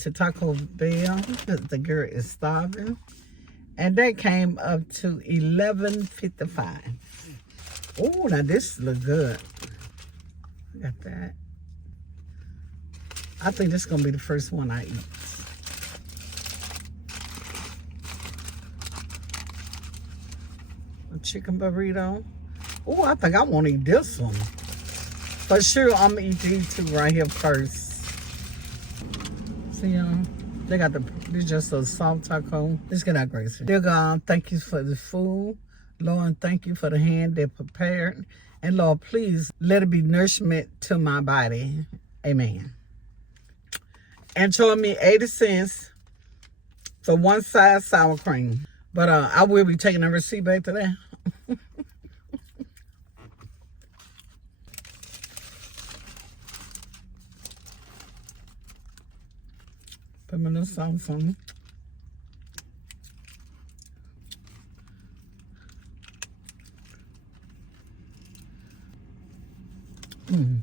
to Taco Bell because the girl is starving. And that came up to $11.55. Oh, now this look good. Got that. I think this is gonna be the first one I eat. A chicken burrito. Oh, I think I want to eat this one. For sure, I'm gonna eat these two right here first. See, they got this just a soft taco. Let's get out, Gracie. Dear God, thank you for the food. Lord, thank you for the hand that prepared. And Lord, please let it be nourishment to my body. Amen. And charge me 80 cents for one side sour cream. But I will be taking the receipt back to that. Put my little sauce on it. Mm.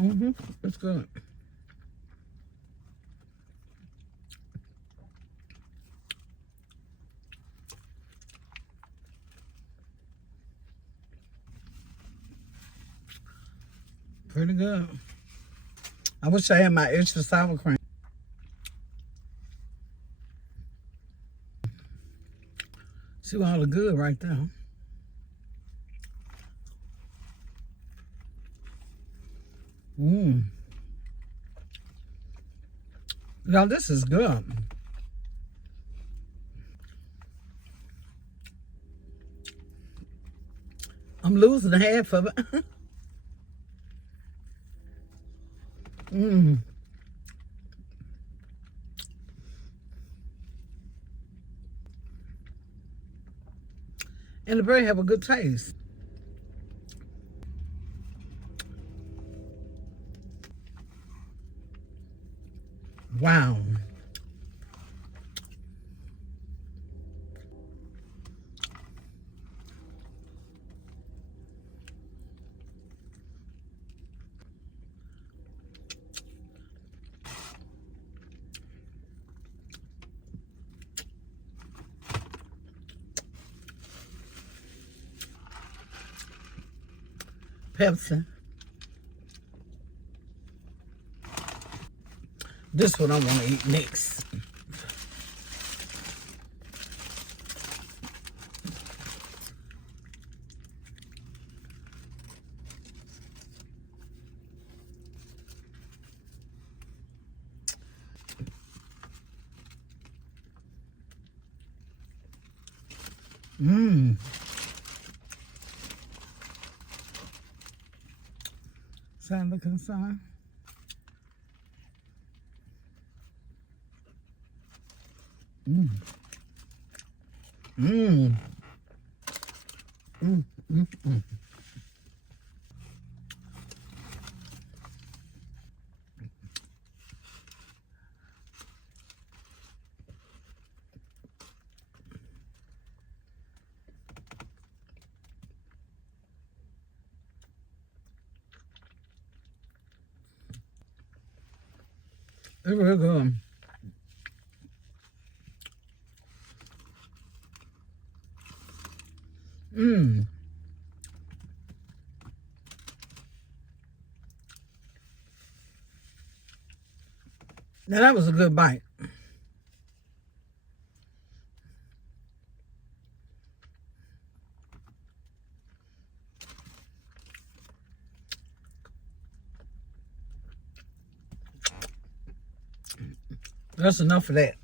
Mm-hmm. It's good. Pretty good. I wish I had my extra sour cream. See all the good right there. Mmm. Now this is good. I'm losing half of it. Mmm. And the bread have a good taste. Wow. Pepsi. This one I want to eat next. Mmm. Sound looking inside. Mmm. Mmm. Mmm. Mmm. Mmm. It's real good. Mmm. Now that was a good bite. That's enough of that.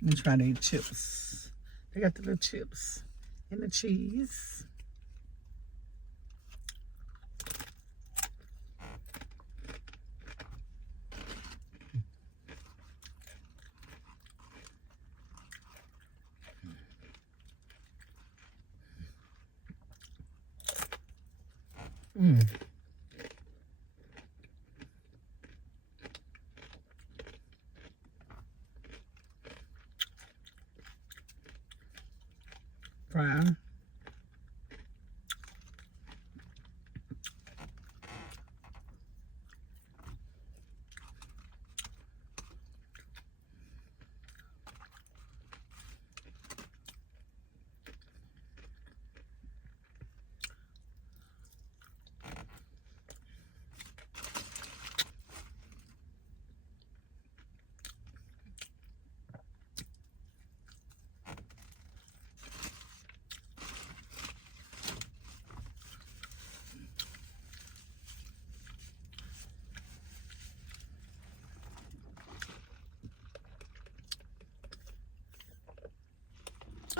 Let me try these chips. They got the little chips and the cheese. Mmm.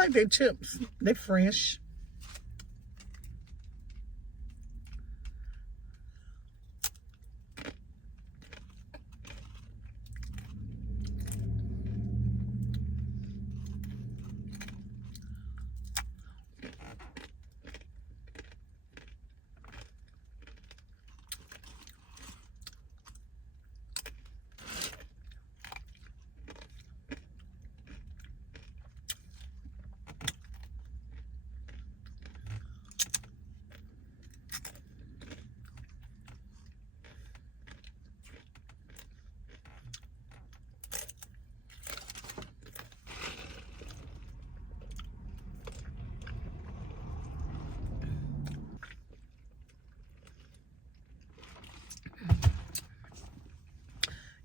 like their chips. They're fresh.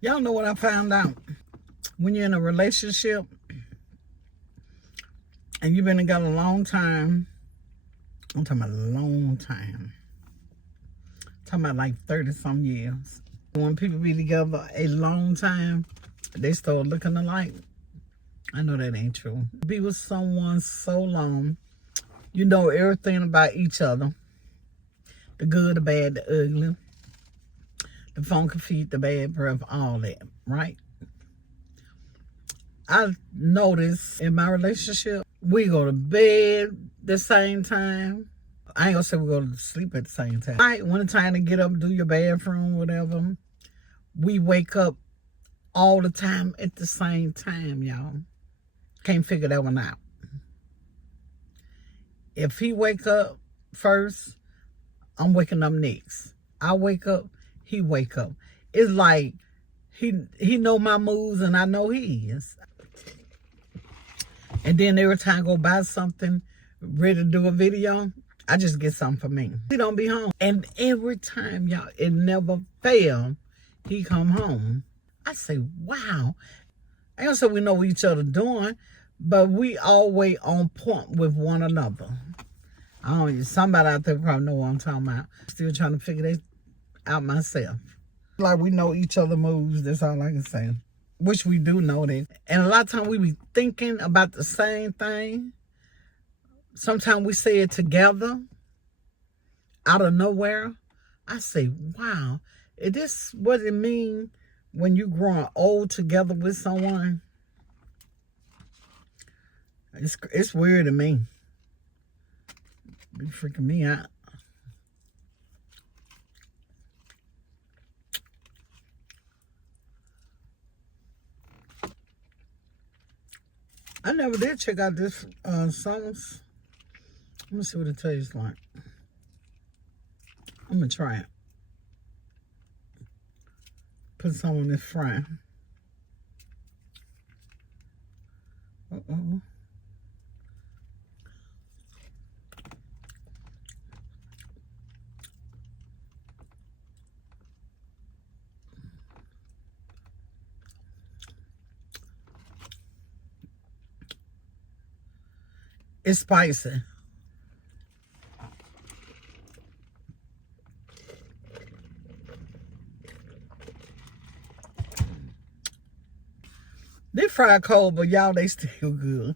Y'all know what I found out? When you're in a relationship and you've been together a long time, I'm talking about a long time. I'm talking about like 30-some years. When people be together a long time, they start looking alike. I know that ain't true. Be with someone so long, you know everything about each other. The good, the bad, the ugly. The funky feet, the bad breath, all that, right? I noticed in my relationship, we go to bed the same time. I ain't gonna say we go to sleep at the same time. Right, when it's time to get up, do your bathroom, whatever. We wake up all the time at the same time, y'all. Can't figure that one out. If he wake up first, I'm waking up next. I wake up, he wake up. It's like he know my moves and I know his. And then every time I go buy something, ready to do a video, I just get something for me. He don't be home. And every time, y'all, it never fail, he come home. I say, wow. I don't say we know what each other doing, but we always on point with one another. I don't, somebody out there probably know what I'm talking about. Still trying to figure that out myself. Like we know each other moves, that's all I can say. Which we do know that. And a lot of times we be thinking about the same thing. Sometimes we say it together, out of nowhere. I say, wow, is this what it mean when you growing old together with someone? It's weird to me. Be freaking me out. I never did check out this sauce. Let me see what it tastes like. I'm gonna try it. Put some on this fry. Uh-oh. It's spicy. They fry cold, but y'all, they still good.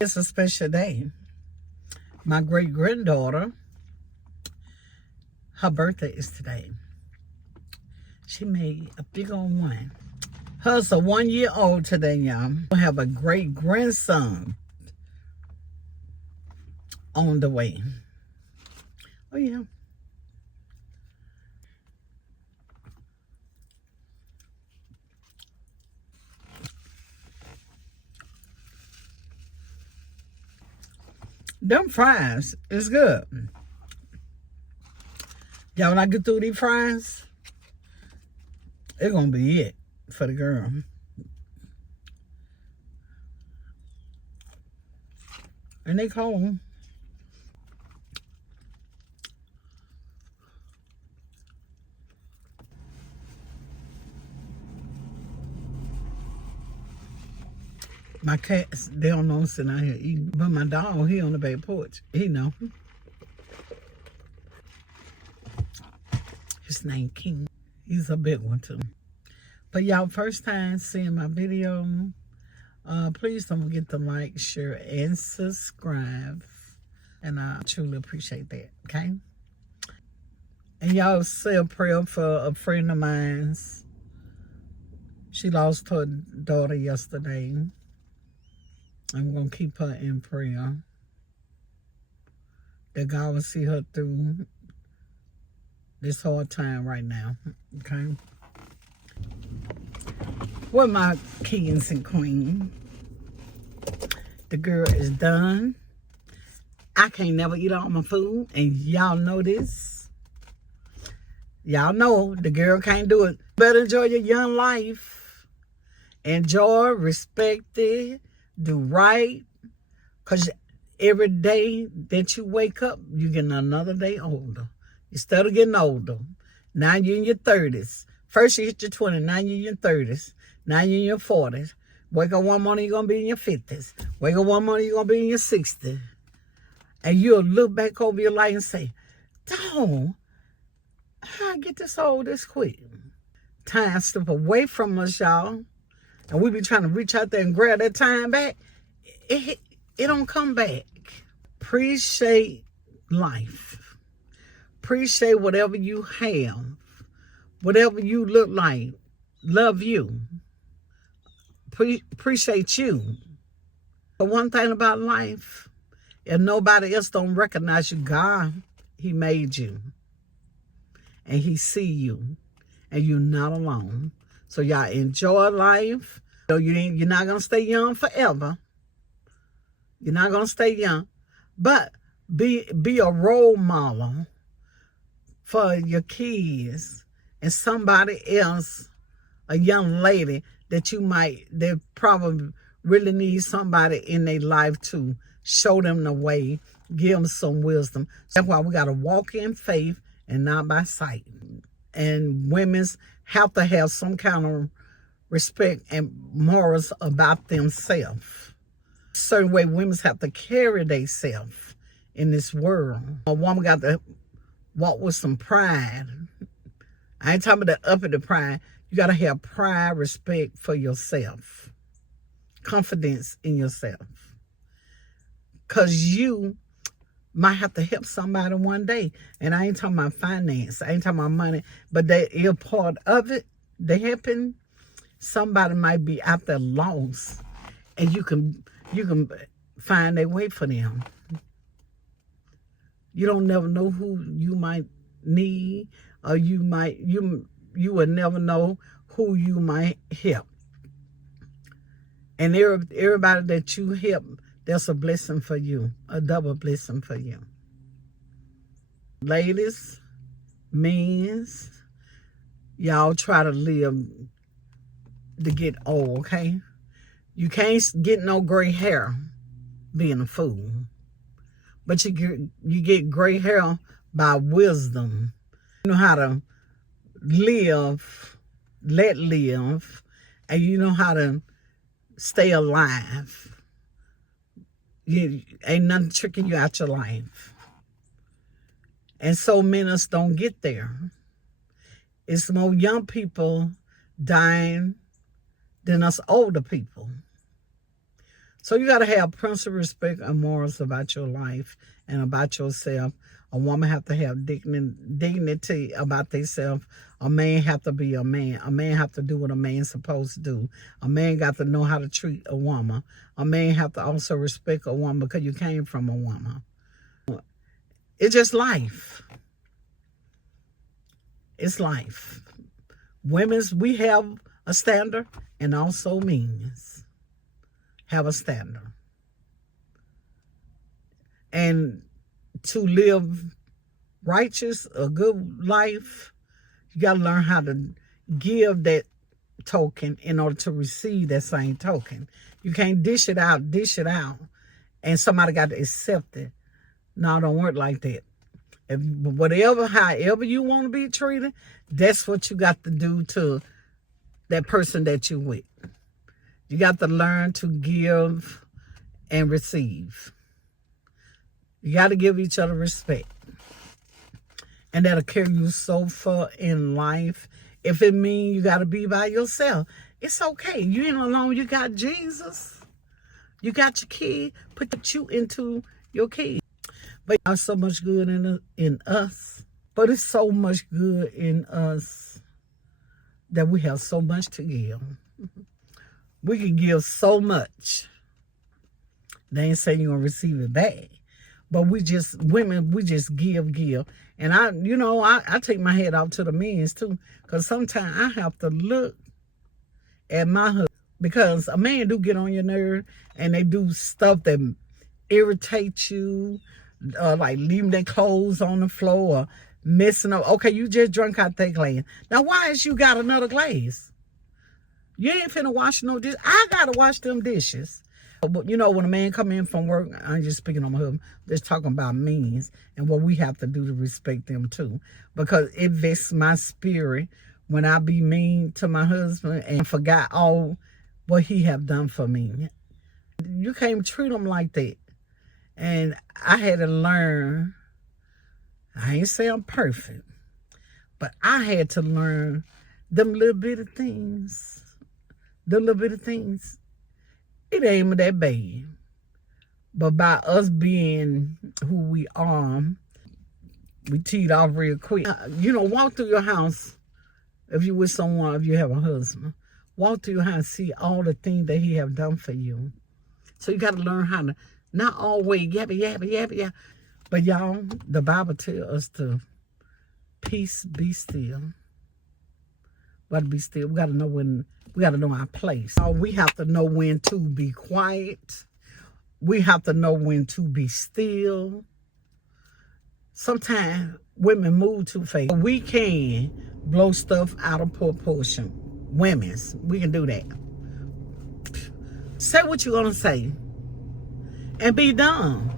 It's a special day. My great-granddaughter, her birthday is today. She made a big old one. Her's a 1-year-old today, y'all. We'll have a great-grandson on the way. Oh, yeah. Them fries is good. Y'all, when I get through these fries, it's gonna be it for the girl. And they cold. My cats, they don't know I'm sitting out here eating. But my dog, he on the back porch. He know. His name King. He's a big one too. But y'all, first time seeing my video, please don't forget to like, share, and subscribe. And I truly appreciate that, okay? And y'all say a prayer for a friend of mine's. She lost her daughter yesterday. I'm going to keep her in prayer, that God will see her through this hard time right now, okay? Well, my kings and queens, the girl is done. I can't never eat all my food, and y'all know this. Y'all know the girl can't do it. Better enjoy your young life. Enjoy, respect it, do right. Because every day that you wake up, you're getting another day older. Instead of getting older, now you're in your 30s. First you hit your 20s, now you're in your 30s. Now you're in your 40s. Wake up one morning, you're going to be in your 50s. Wake up one morning, you're going to be in your 60s. And you'll look back over your life and say, dang, how I get this old this quick? Time slip away from us, y'all. And we be trying to reach out there and grab that time back. It don't come back. Appreciate life. Appreciate whatever you have. Whatever you look like. Love you. Appreciate you. But one thing about life, if nobody else don't recognize you, God, he made you. And he see you. And you're not alone. So y'all enjoy life. So you're not going to stay young forever. You're not going to stay young. But be a role model for your kids and somebody else, a young lady that probably really need somebody in their life to show them the way, give them some wisdom. That's why we got to walk in faith and not by sight. And women's have to have some kind of respect and morals about themselves. Certain way women have to carry themselves in this world. A woman got to walk with some pride. I ain't talking about the uppity pride. You got to have pride, respect for yourself. Confidence in yourself. Because you might have to help somebody one day. And I ain't talking about finance. I ain't talking about money. But you're part of it. They helping. Somebody might be out there lost. And you can find a way for them. You don't never know who you might need. Or you will never know who you might help. And everybody that you help, that's a blessing for you, a double blessing for you. Ladies, men, y'all try to live to get old, okay? You can't get no gray hair being a fool. But you get gray hair by wisdom. You know how to live, let live, and you know how to stay alive. Ain't nothing tricking you out your life. And so many of us don't get there. It's more young people dying than us older people. So you got to have principle, respect, and morals about your life and about yourself. A woman have to have dignity about themselves. A man have to be a man. A man have to do what a man's supposed to do. A man got to know how to treat a woman. A man have to also respect a woman because you came from a woman. It's just life. It's life. Women's, we have a standard, and also men's have a standard. And to live righteous, a good life, you got to learn how to give that token in order to receive that same token. You can't dish it out, and somebody got to accept it. No, it don't work like that. However you want to be treated, that's what you got to do to that person that you with. You got to learn to give and receive. You got to give each other respect. And that'll carry you so far in life. If it means you got to be by yourself, it's okay. You ain't alone. You got Jesus. You got your kid. Put you into your kid. But there's so much good in us. But it's so much good in us that we have so much to give. We can give so much. They ain't saying you're going to receive it back. But women, we just give. And I take my head off to the men's too. Because sometimes I have to look at my husband. Because a man do get on your nerve. And they do stuff that irritates you. Like leaving their clothes on the floor. Or messing up. Okay, you just drunk out that glass. Now, why is you got another glass? You ain't finna wash no dishes. I gotta wash them dishes. But when a man come in from work, I ain't just speaking on my husband, just talking about means and what we have to do to respect them too. Because it vests my spirit when I be mean to my husband and forgot all what he have done for me. You can't treat him like that. And I had to learn, I ain't say I'm perfect, but I had to learn them little bit of things. The little bit of things. It ain't that bad. But by us being who we are, we teed off real quick. Walk through your house. If you with someone, if you have a husband, walk through your house, see all the things that he have done for you. So you got to learn how to not always yabba. But y'all, the Bible tells us to peace, be still. We got to be still. We got to know when. We got to know our place. We have to know when to be quiet. We have to know when to be still. Sometimes women move too fast. We can blow stuff out of proportion. Women's, we can do that. Say what you're going to say and be done.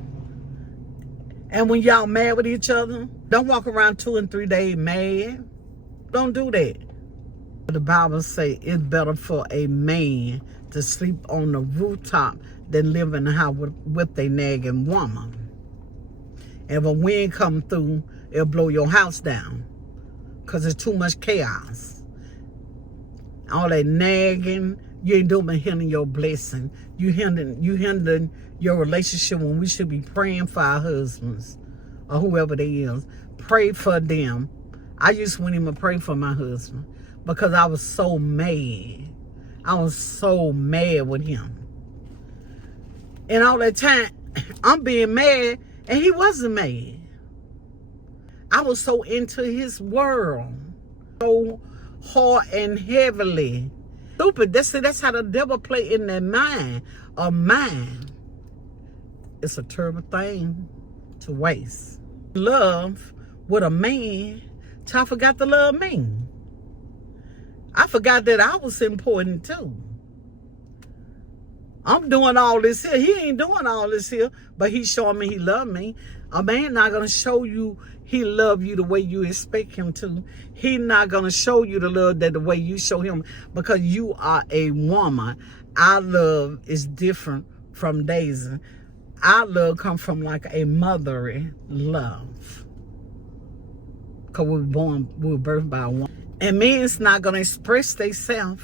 And when y'all mad with each other, don't walk around 2 and 3 days mad. Don't do that. The Bible say it's better for a man to sleep on the rooftop than live in the house with a nagging woman. If a wind come through, it'll blow your house down because it's too much chaos. All that nagging, you ain't doing but hindering your blessing. You hindering your relationship when we should be praying for our husbands or whoever they is. Pray for them. I just went in and pray for my husband. Because I was so mad. I was so mad with him. And all that time, I'm being mad, and he wasn't mad. I was so into his world. So hard and heavily. Stupid. That's how the devil play in their mind. A mind. It's a terrible thing to waste. Love with a man till I forgot to love me. I forgot that I was important too. I'm doing all this here. He ain't doing all this here, but he's showing me he loved me. A man not going to show you he love you the way you expect him to. He not going to show you the love that the way you show him because you are a woman. Our love is different from Daisy. Our love come from like a motherly love. Because we were birthed by a woman. And men's not going to express themselves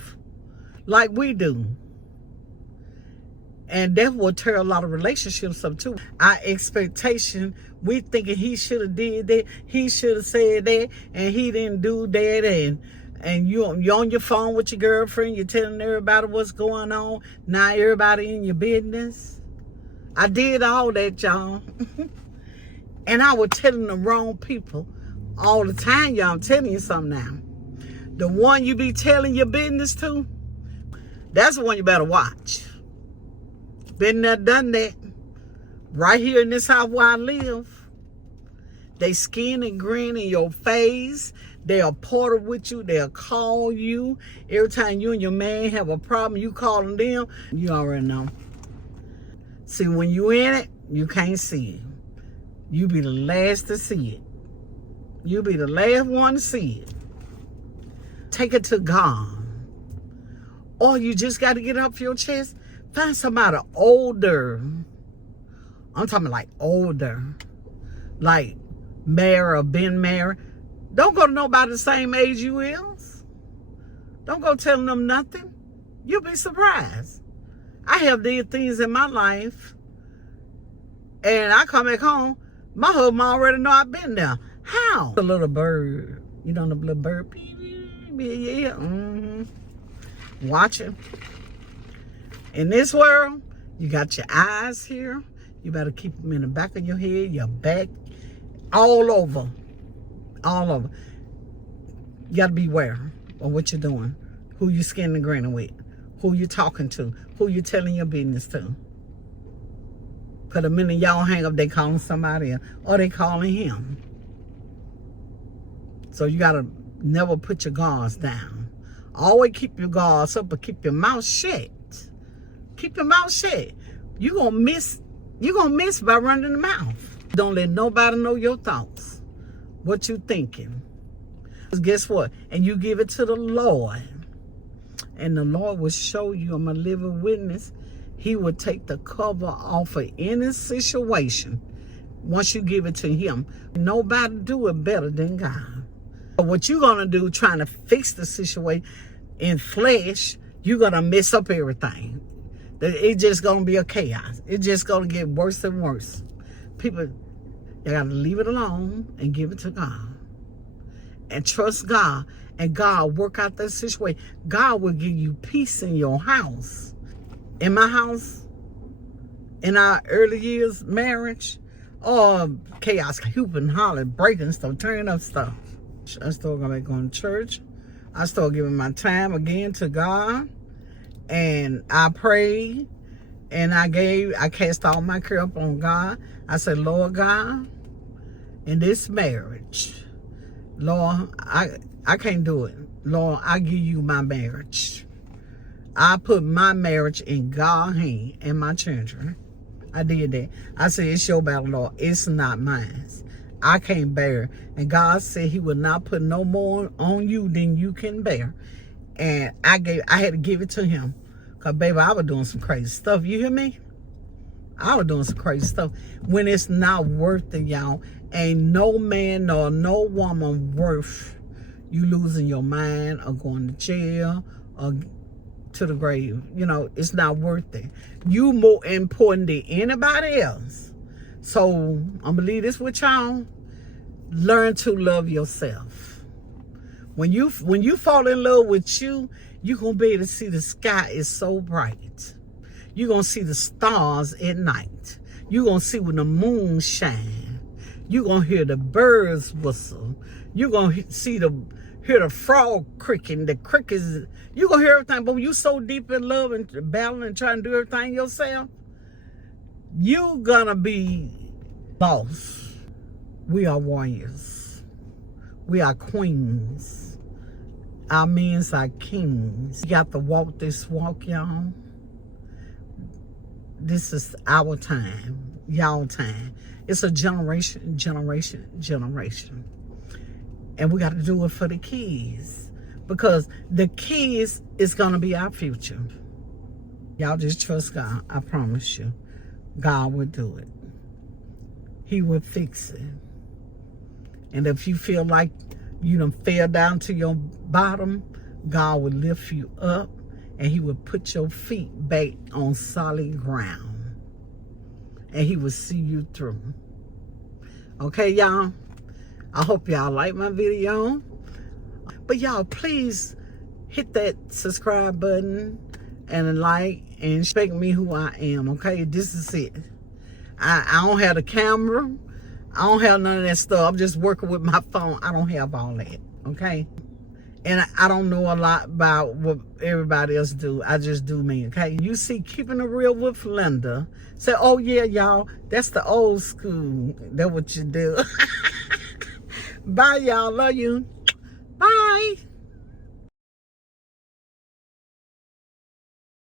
like we do. And that will tear a lot of relationships up too. Our expectation, we thinking he should have did that, he should have said that, and he didn't do that. And you're on your phone with your girlfriend, you're telling everybody what's going on. Now everybody in your business. I did all that, y'all. And I was telling the wrong people all the time, y'all. I'm telling you something now. The one you be telling your business to, that's the one you better watch. Been there, done that. Right here in this house where I live. They skin and grin in your face. They'll porter with you. They'll call you. Every time you and your man have a problem, you calling them. You already know. See, when you in it, you can't see it. You be the last to see it. You be the last one to see it. Take it to God. Or you just got to get off your chest. Find somebody older. I'm talking like older. Like married or been married. Don't go to nobody the same age you is. Don't go telling them nothing. You'll be surprised. I have these things in my life, and I come back home, my husband already know I've been there. How? The little bird, you know, the little bird, yeah, watching. In this world, you got your eyes here. You better keep them in the back of your head, your back, all over. All over. You got to be aware of what you're doing, who you skinning and grinning with, who you talking to, who you telling your business to. Because the minute y'all hang up, they calling somebody else, or they calling him. So you got to never put your guards down. Always keep your guards up, but keep your mouth shut. Keep your mouth shut. You're going to miss by running the mouth. Don't let nobody know your thoughts, what you thinking. Guess what? And you give it to the Lord. And the Lord will show you, I'm a living witness. He will take the cover off of any situation once you give it to him. Nobody do it better than God. But what you're going to do trying to fix the situation in flesh, you're going to mess up everything. It's just going to be a chaos. It's just going to get worse and worse. People, you got to leave it alone and give it to God. And trust God. And God work out that situation. God will give you peace in your house. In my house, in our early years marriage, chaos, hooping, hollering, breaking stuff, turning up stuff. I started going to church. I started giving my time again to God. And I prayed, and I cast all my care up on God. I said, Lord God, in this marriage, Lord, I can't do it. Lord, I give you my marriage. I put my marriage in God's hand and my children. I did that. I said, it's your battle, Lord. It's not mine. I can't bear it. And God said he would not put no more on you than you can bear. And I had to give it to him. Because, baby, I was doing some crazy stuff. You hear me? I was doing some crazy stuff. When it's not worth it, y'all. Ain't no man nor no woman worth you losing your mind or going to jail or to the grave. You know, it's not worth it. You more important than anybody else. So, I'm going to leave this with y'all. Learn to love yourself. When you fall in love with you, you're going to be able to see the sky is so bright. You're going to see the stars at night. You're going to see when the moon shines. You're going to hear the birds whistle. You're going to hear the frog cricking, the crickets. You're going to hear everything. But when you're so deep in love and battling and trying to do everything yourself, you're going to be lost. We are warriors. We are queens. Our men are kings. You got to walk this walk, y'all. This is our time, y'all time. It's a generation. And we got to do it for the kids. Because the kids is going to be our future. Y'all just trust God. I promise you. God will do it. He will fix it. And if you feel like you done fell down to your bottom, God will lift you up and he will put your feet back on solid ground. And he will see you through. Okay, y'all? I hope y'all like my video. But y'all, please hit that subscribe button and like and respect me who I am, okay? This is it. I don't have the camera. I don't have none of that stuff. I'm just working with my phone. I don't have all that, okay? And I don't know a lot about what everybody else do. I just do me, okay? You see Keeping It Real with Linda. Say, oh, yeah, y'all, that's the old school. That's what you do. Bye, y'all. Love you.